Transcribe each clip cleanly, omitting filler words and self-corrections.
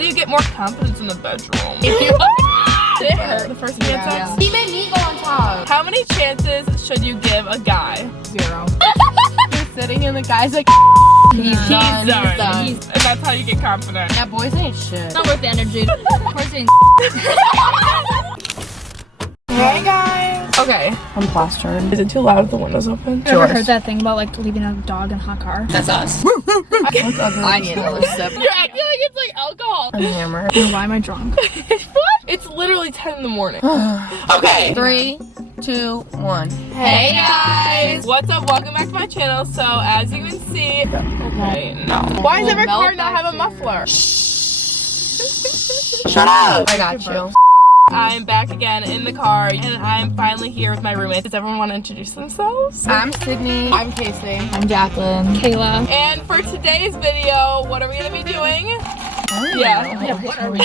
do you get more confidence in the bedroom? Did it hurt the first time you had sex? He made me go on top. How many chances should you give a guy? 0. You're sitting and the guy's like, He's done. done. And that's how you get confident. yeah, boys ain't shit. Not worth the energy. Of course, Hey guys. Okay. I'm plastered. Is it too loud if the window's open? Ever heard that thing about like leaving a dog in a hot car? That's us. I need another sip. You're acting like it's like alcohol. I'm hammered. Why am I drunk? What? It's literally 10 in the morning. Okay. 3, 2, 1. Hey guys. What's up? Welcome back to my channel. So as you can see, okay, no. Why does every car not have a muffler? Shut up. I got you. I'm back again in the car and I'm finally here with my roommates. Does everyone want to introduce themselves? I'm Sydney. I'm Casey. I'm Jacqueline. Kayla. And for today's video, what are we going to be doing? What are we?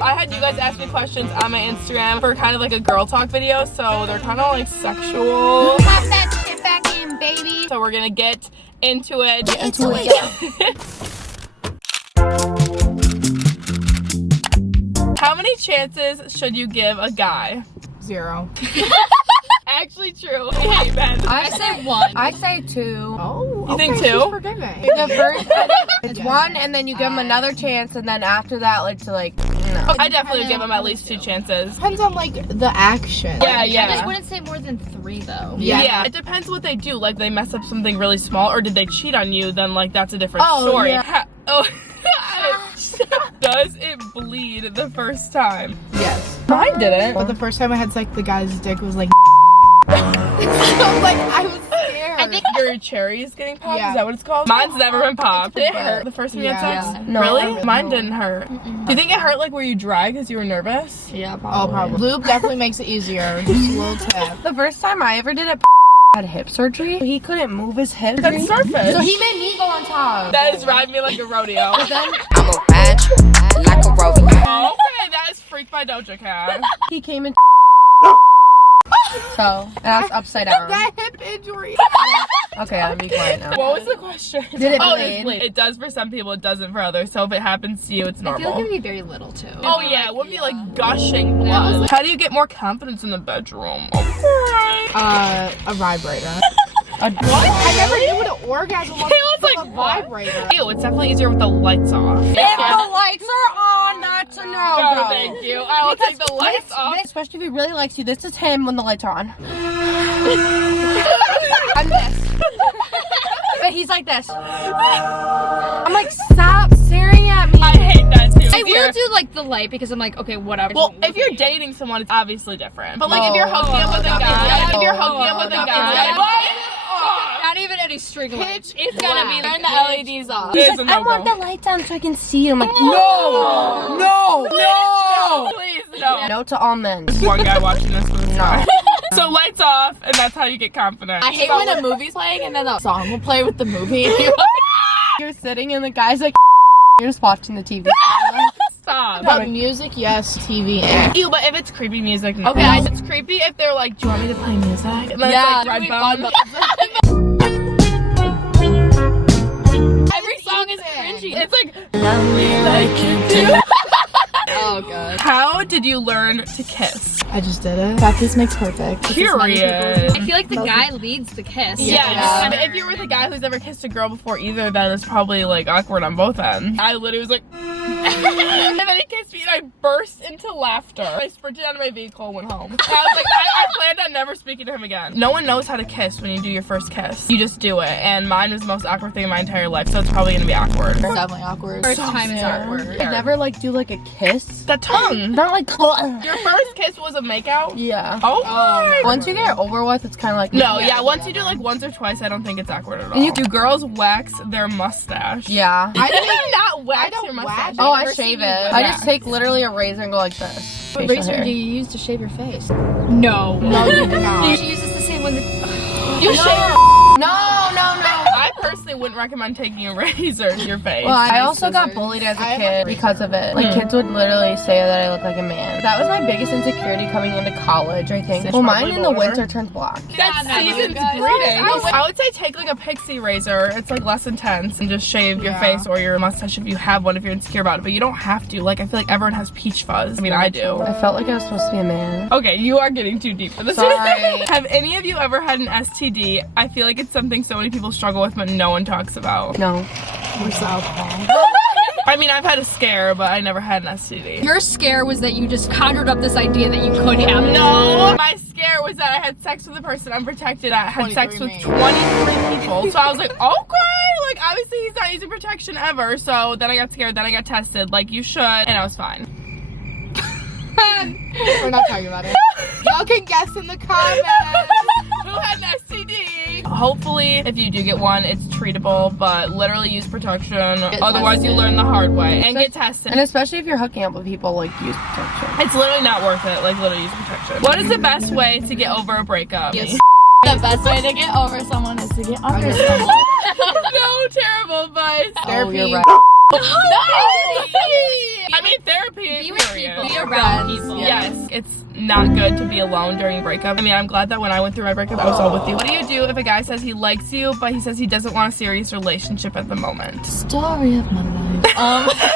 I had you guys ask me questions on my Instagram for kind of like a girl talk video, so they're kind of like sexual. Pop that shit back in, baby. So we're gonna get into it. How many chances should you give a guy? 0. Actually true. Hey Ben. I say 1. I say 2. Oh, You think 2? forgiving. The first, it's 1, and then you give him another chance, and then after that, like, to like, no. I definitely would give him at least 2 chances. Depends on like the action. Yeah, I just yeah. wouldn't say more than 3 though. Yeah, it depends what they do. Like, they mess up something really small, or did they cheat on you? Then, like, that's a different story. Yeah. Does it bleed the first time? Yes. Mine didn't. But the first time I had sex, the guy's dick was like. I was scared. I think Your cherry is getting popped? Yeah. Is that what it's called? Mine's never been popped. Did it hurt the first time you had Yeah. sex? No. Really? Mine No. didn't hurt. Do you think it hurt like were you dry because you were nervous? yeah, Oh, probably. Lube definitely makes it easier. Just a little tip. The first time I ever did it, had hip surgery. He couldn't move his hips. That's starfish. So he made me go on top. That is riding me like a rodeo. Then I'm a ride you like a rodeo. Oh, okay, that is Freak by Doja Cat. he came in. So, and I was upside down. That hip injury. Okay, I'm be quiet now. What was the question? Did it Oh, bleed? it bleed. It does for some people, it doesn't for others. So if it happens to you, it's I normal. feel like it'd be very little too. Oh yeah, it would be like gushing blood. How do you get more confidence in the bedroom? Okay. A vibrator. What? I never knew what an orgasm was. Kayla's like, a what? vibrator. Ew, it's definitely easier with the lights off. If the lights are on, that's a No, no-go. thank you. I will take the lights off. Especially if he really likes you. This is him when the lights are on. I'm this. But he's like this. I'm like, stop staring at me. I hate that too. I will do like the light because I'm like, okay, whatever. Well, if you're dating someone, it's obviously different. But like if you're hooking up with a guy, not even any string lights, Pitch it's gonna be black. turn the LEDs off. It He's is a like, I want the no-go. lights on so I can see you. I'm like, Oh. no. Please, no. No to all men. One guy watching this for the No. time. So lights off, and that's how you get confident. I hate when a movie's playing and then a song will play with the movie. And you're You're sitting and the guy's like, you're just watching the TV. Stop. But music, yes. TV, eh. Ew, but if it's creepy music, no. Okay, It's creepy if they're like, do you want me to play music? And then Yeah, it's like that'd be Redbone. every song is cringy. It's like, love me like you do. Oh god. How did you learn to kiss? I just did it. Practice makes perfect. Period. I feel like the guy leads the kiss. Yeah. And if you're with a guy who's never kissed a girl before either, then it's probably like awkward on both ends. I literally was like, and then he kissed me and I burst into laughter. I sprinted out of my vehicle and went home. And I was like, I planned on never speaking to him again. No one knows how to kiss when you do your first kiss. You just do it. And mine was the most awkward thing in my entire life, so it's probably gonna be awkward. It's definitely awkward. First time is awkward. I never like do like a kiss. That tongue. Not like, Your first kiss was a makeout? yeah. Oh my. Once you get it over with, it's kind of like, No, yeah, once you do like once or twice, I don't think it's awkward at all. Do girls wax their mustache? yeah. I didn't not wax I don't your wax mustache. it. Oh, I've I never shave seen it. you I wax. just take literally a razor and go like this. What Facial razor hair. do you use to shave your face? No. No, you do not. She uses the same one that You shave. No. I personally wouldn't recommend taking a razor to your face. Well, I also got bullied as a kid because of it. Like, kids would literally say that I look like a man. That was my biggest insecurity coming into college, I think. Well, mine in the winter turns black. That's season's greeting. I would say take like a pixie razor. It's like less intense, and just shave your face or your mustache if you have one, if you're insecure about it. But you don't have to. Like, I feel like everyone has peach fuzz. I mean, I do. I felt like I was supposed to be a man. Okay, you are getting too deep for this. Sorry. Have any of you ever had an STD? I feel like it's something so many people struggle with, but no one talks about. No. We're southpaw. I mean, I've had a scare, but I never had an STD. Your scare was that you just conjured up this idea that you could have it. No, my scare was that I had sex with a person unprotected. I had sex with 23 people. So I was like, okay, like obviously he's not using protection ever. So then I got scared, then I got tested, like you should, and I was fine. We're not talking about it. Y'all can guess in the comments. Who had an STD? Hopefully, if you do get one, it's treatable, but literally use protection. Otherwise, you learn the hard way. And get tested. And especially if you're hooking up with people, like, use protection. It's literally not worth it. Like, literally use protection. What is the best way to get over a breakup? The best way to get over someone is to get under someone. No, terrible advice. Oh, you're right. I mean, therapy. Be with period. people. Be around people. Yes, it's not good to be alone during a breakup. I mean, I'm glad that when I went through my breakup, I was all with you. What do you do if a guy says he likes you, but he says he doesn't want a serious relationship at the moment? Story of my life.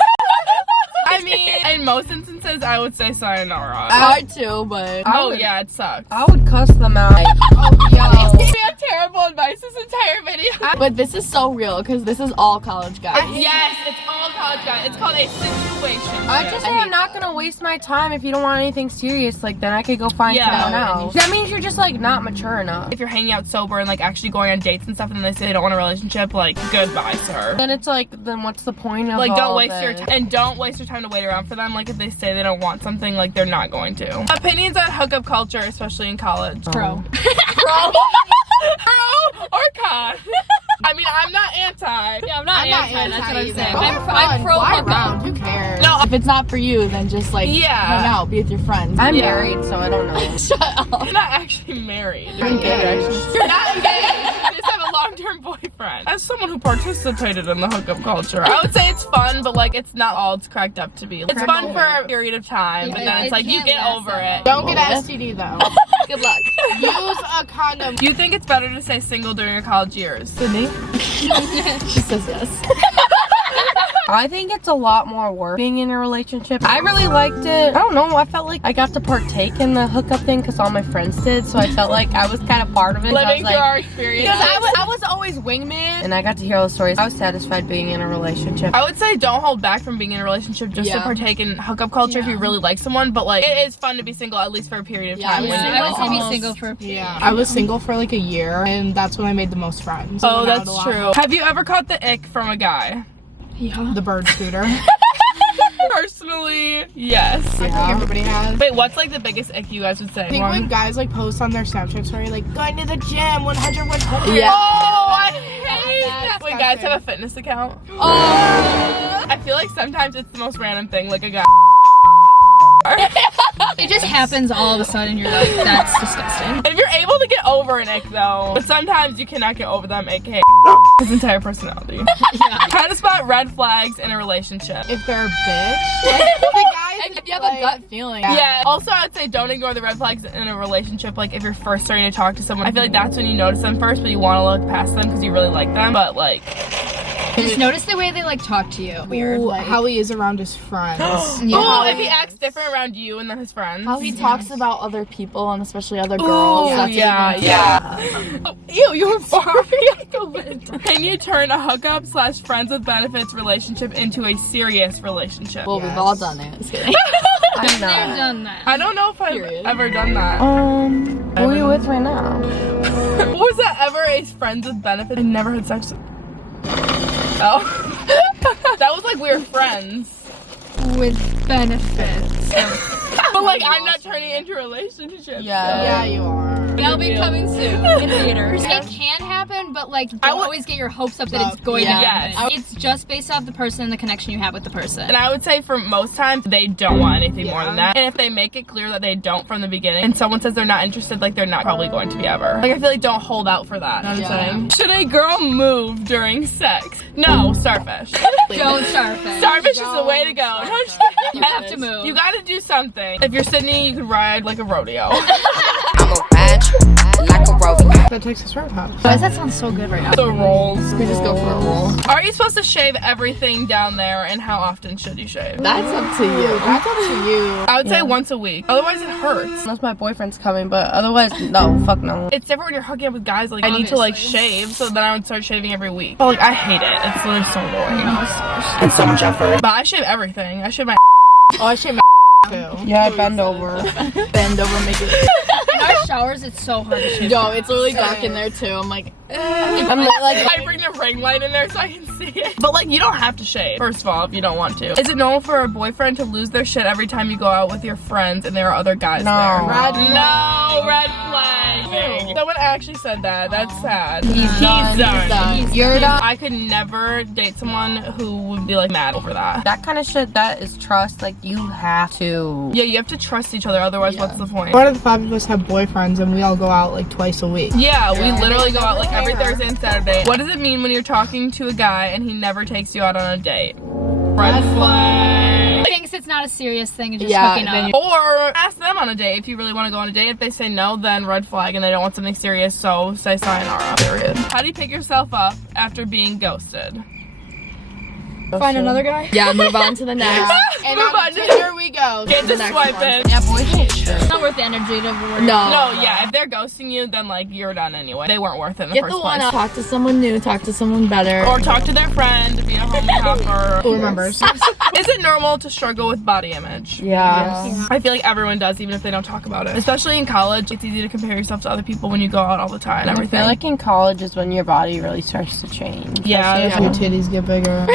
I mean, in most instances, I would say sayonara. Hard too, but Yeah, it sucks. I would cuss them out. We have terrible advice this entire video. but this is so real because this is all college guys. Yes, it's all college guys. It's called a situation. I just say I'm not gonna waste my time if you don't want anything serious. Like, then I could go find someone else. That means you're just like not mature enough. If you're hanging out sober and like actually going on dates and stuff, and then they say they don't want a relationship, like goodbye, sir. Then it's like, then what's the point of Like, all don't waste of your it? time, and don't waste your time to wait around for them. Like, if they say they don't want something, like they're not going to. Opinions on hookup culture, especially in college. Pro. Pro or con? I mean, I'm not anti. Yeah, I'm not anti. That's what I'm saying. I'm I'm pro Why hookup. around? Who cares? No, If it's not for you, then just like Yeah. hang out, be with your friends. I'm married, so I don't know. Shut up. I'm not actually married. You're engaged. You're not engaged. You just have a long-term boyfriend. As someone who participated in the hookup culture, I would say it's fun, but like it's not all it's cracked up to be. It's fun for a period of time, but then it's like you get over it. Don't get an STD though. Good luck. Use a condom. Do you think it's better to stay single during your college years? Sydney? She says yes. I think it's a lot more work being in a relationship. I really liked it. I don't know. I felt like I got to partake in the hookup thing because all my friends did, so I felt like I was kind of part of it. Living I was through like, our experience. because I was always wingman, and I got to hear all the stories. I was satisfied being in a relationship. I would say don't hold back from being in a relationship just to partake in hookup culture if you really like someone, but like it is fun to be single at least for a period of time. I would say be single for a period. Yeah. I was single for like a year, and that's when I made the most friends. Oh, Went out that's a lot. true. Have you ever caught the ick from a guy? Yeah. The bird scooter. Personally, yes. I think everybody has. Wait, what's like the biggest ick you guys would say? I think when guys like post on their Snapchat story like going to the gym 100. Yeah. Oh, I hate that. When guys have a fitness account. Oh. I feel like sometimes it's the most random thing, like a guy. It just happens all of a sudden. You're like, that's disgusting. If you're able to get over an ick though, but sometimes you cannot get over them, aka his entire personality. How to spot red flags in a relationship. If they're a bitch. Like, the guys And if you have a gut feeling. Yeah. Also, I would say don't ignore the red flags in a relationship. Like if you're first starting to talk to someone, I feel like that's when you notice them first, but you want to look past them because you really like them. But like, Just notice the way they like talk to you. Weird. Ooh, Like, how he is around his friends. oh, if he acts different around you and then his friends. how he talks about other people and especially other girls. Oh, That's yeah. Oh, ew, you were Barbie. Can you turn a hookup/friends with benefits relationship into a serious relationship? Well, we've all done it. Just kidding. I'm not. done that. I don't know if I've ever done that. Who are you with right now? Was that ever a friends with benefits? I never had sex with. Oh. That was like we were friends. With benefits. But But like, I'm not turning into relationships. Yeah, you are. That'll be coming soon in theaters. It can happen, but like, don't always get your hopes up that it's going to happen. It's just based off the person and the connection you have with the person. And I would say for most times, they don't want anything more than that. And if they make it clear that they don't from the beginning, and someone says they're not interested, like they're not probably going to be ever. Like I feel like don't hold out for that. You know what I'm saying? Should a girl move during sex? No, starfish. Don't starfish. Starfish is the way to go. You have to move. You gotta do something. If you're Sydney, you could ride like a rodeo. I'ma ride you like a rodeo. That Texas Roadhouse. Guys, that sounds so good right now. The rolls. We just go for a roll. Are you supposed to shave everything down there, and how often should you shave? That's up to you. That's up to you. I would say once a week. Otherwise it hurts. Unless my boyfriend's coming, but otherwise, no, fuck no. It's different when you're hooking up with guys. Like I need to like shave, so then I would start shaving every week. But like I hate it. It's literally so annoying. It's so much effort. But I shave everything. I shave my. Oh, I shave my too. Yeah, I bend over. Bend over, make it. In our showers, it's so hard to shave. Yo, it's literally dark in there too. I'm like, I'm like, I bring the ring light in there so I can see it. But like you don't have to shave, first of all, if you don't want to. Is it normal for a boyfriend to lose their shit every time you go out with your friends and there are other guys there? Red No, red flag. Someone actually said that. That's sad. He's done. You're done. I could never date someone who would be like mad over that. that kind of shit, that is trust. Like, you have to. Yeah, you have to trust each other, otherwise what's the point? One of the 5 of us have boyfriends and we all go out like twice a week. Yeah, we literally go out like every Thursday and Saturday. What does it mean when you're talking to a guy and he never takes you out on a date? Red flag. Thinks it's not a serious thing and just hooking up. Or ask them on a date if you really want to go on a date. If they say no, then red flag and they don't want something serious, so say sayonara, period. How do you pick yourself up after being ghosted? Find another guy? yeah, move on to the next. And Move on. here we go. Get to swiping. Yeah, boys hate shit. It's not worth the energy to worry. No, yeah, if they're ghosting you, then like you're done anyway. They weren't worth it in the Get first the one place. up. Talk to someone new. Talk to someone better. Or talk to their friend, be a homie. Who remembers? Is it normal to struggle with body image? Yeah. I feel like everyone does, even if they don't talk about it. Especially in college, it's easy to compare yourself to other people when you go out all the time and I everything. feel like in college is when your body really starts to change. Yeah. Your titties get bigger.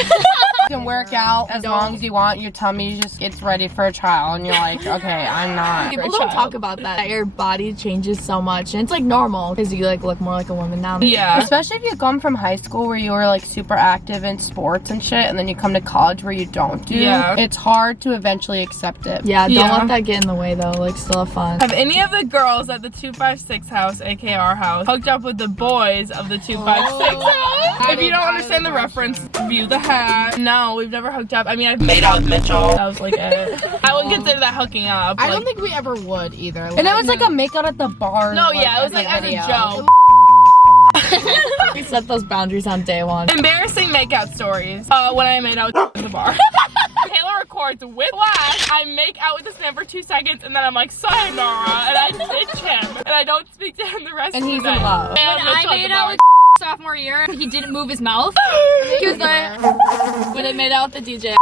You can work out as long as you want. Your tummy just gets ready for a child, and you're like, okay, I'm not. People don't talk about that. Your body changes so much, and it's like normal because you like look more like a woman now. Yeah. Especially if you come from high school where you were like super active in sports and shit, and then you come to college where you don't do. Yeah. It's hard to eventually accept it. Yeah, don't Yeah. let that get in the way though. Like, still have fun. Have any of the girls at the 256 house, aka our house, hooked up with the boys of the 256 house? If you don't understand the reference, view the hat. No, we've never hooked up. I mean, I've made out with Mitchell. That was like it. I wouldn't consider that hooking up. I Like, don't think we ever would either. And it was like a make out at the bar. no, yeah, it was like as a video. joke. We set those boundaries on day one. Embarrassing makeout stories. When I made out with at the bar. Taylor records with flash. I make out with this man for 2 seconds, and then I'm like, sayonara, and I ditch him, and I don't speak to him the rest And of the he's night. in love. When I made out with sophomore year, he didn't move his mouth. He was like, When I made out with the DJ.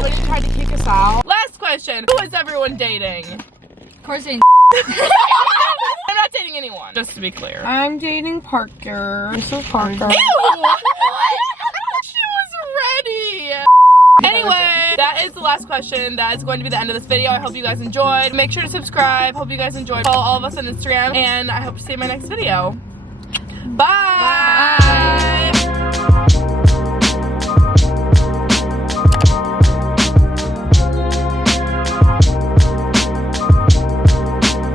Like, she tried to kick us out. Last question. Who is everyone dating? of course he I'm not dating anyone, just to be clear. I'm dating Parker. This is Parker. She was ready. Anyway, that is the last question. That is going to be the end of this video. I hope you guys enjoyed. Make sure to subscribe. Hope you guys enjoyed. Follow all of us on Instagram. And I hope to see you in my next video. Bye.